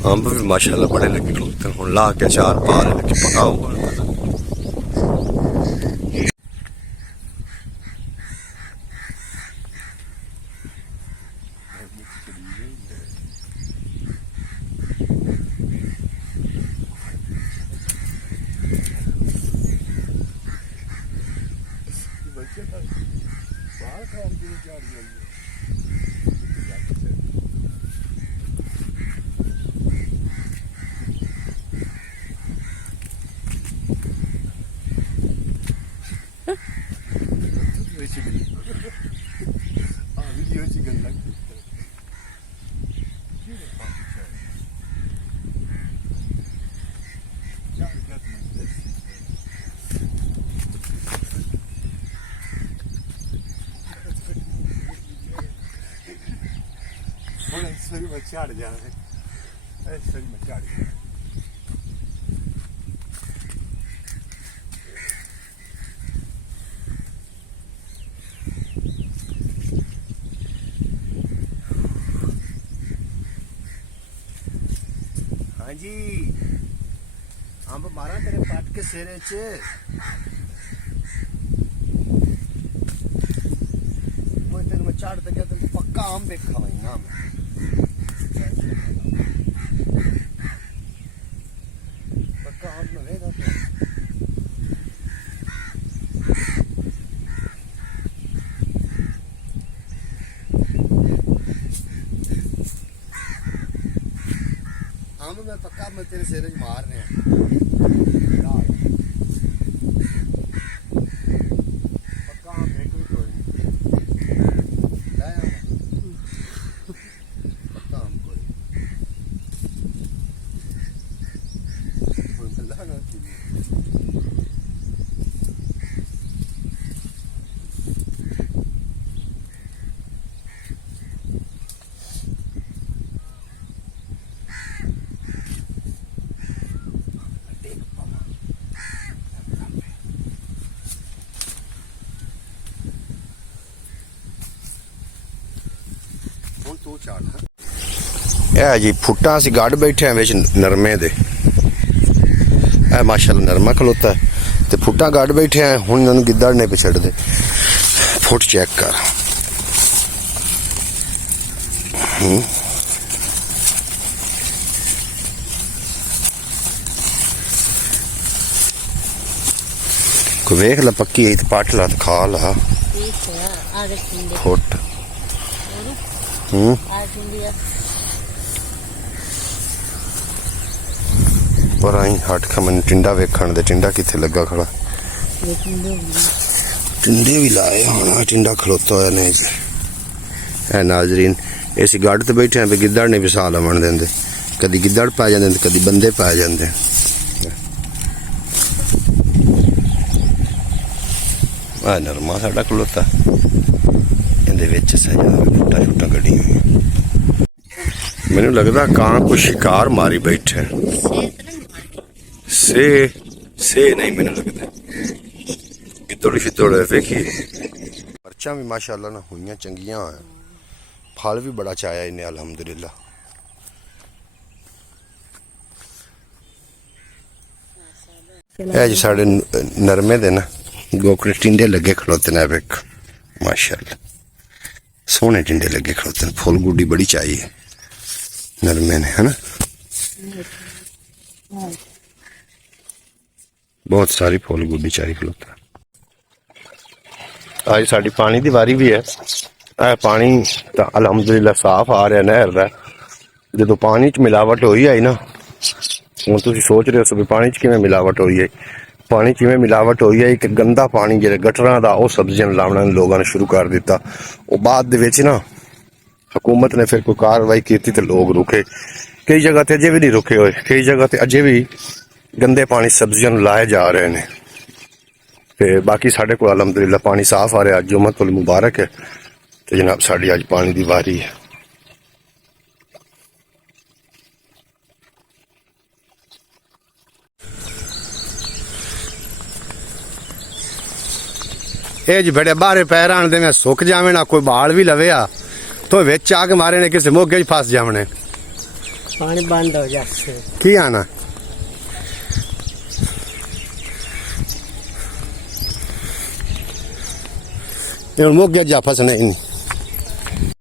अंब भी माशाल्लाह बड़े लगे खलोते हैं। हुण ला के अचार पा लगे पकाओ। सरी में झाड़ जाए सरी में झाड़ जाए हाँ जी अंब मारा तेरे पट के सिरे च कोई तेरे में झाड़ तक गया तो पक्का आम देखा भाई ना मैं आम मैं पक्का मैं तेरे सिर मारने पक्का आम एक भी कोई नहीं पक्का आम कोई मिला ना तू चाड़ है जी फुट्टा अस गढ़ बैठे हैं बिच नरमे दे माशाल्लाह नरमा खलोता है ते फुट्टा गढ़ बैठे हैं। हुण इन्हां नूं गिद्दड़ ने पिछड़ दे फुट चेक कर को वेख ला पक्की है पट ला खा ला फुट पर आई हट खमन टिंडा वेखण दे टिंडा किथे लगा खड़ा टिंडे भी लाए होना टिंडा खलोता होया नहीं है नाजरीन इस गढ़ ते बैठे हैं गिद्दड़ ने भी साह लवन देंदे कदी गिद्दड़ पै जांदे कदी बंदे पै जांदे आ नरमा साडा खलोता इहदे विच सजा फुट्टा छुट्टा कड्डी हुई मैनू लगदा कां कोई शिकार मारी बैठे से नहीं मैनू लगता गिद्दड़ शिद्दड़ वेखी मर्चां भी माशाअल्लाह ना हुईयां चंगियां फल भी बड़ा चाया इन्हें अल्हम्दुलिल्लाह है जी साढ़े नरमे दे ना गोकड़े टिंडे लगे खड़ोते ने वेख माशाअल्लाह सोहने टिंडे लगे खड़ोते ने फुल गुड्डी बड़ी चाहिए नरमे ने है ना बहुत सारी फुल गुड्डी चाहिए खलोता आज साड़ी पानी की वारी भी है पानी तो अलहमदुलिल्लाह साफ आ रहा नहर का जो पानी च मिलावट हुई आई ना हुण तुसीं सोच रहे हो भी पानी च किवें मिलावट हुई है पानी किवें मिलावट हुई है कि गंदा पानी जिहड़े गटरां दा ओह सब्जियां लाउणा लोगों ने शुरू कर दिता वो बाद दे विच ना हुकूमत ने फिर कोई कार्रवाई की तो लोग रुके कई जगह ते अजे भी नहीं रुके हुए कई जगह ते अजे भी गंदे पानी सब्जियां लाए जा रहे हैं ते बाकी साढ़े को अलहमदुलिल्लाह पानी साफ आ रहा अज जुम्मतुल मुबारक है तो जनाब साड़ी अज पानी की वारी है ये जी बड़े बाहरे पैर आने में सुक जावे ना कोई बाल भी लवे आ तो विच आके मारे ने किसी मोगे फस जावने पानी बंद हो जाते। की आना मुक गया जा फसने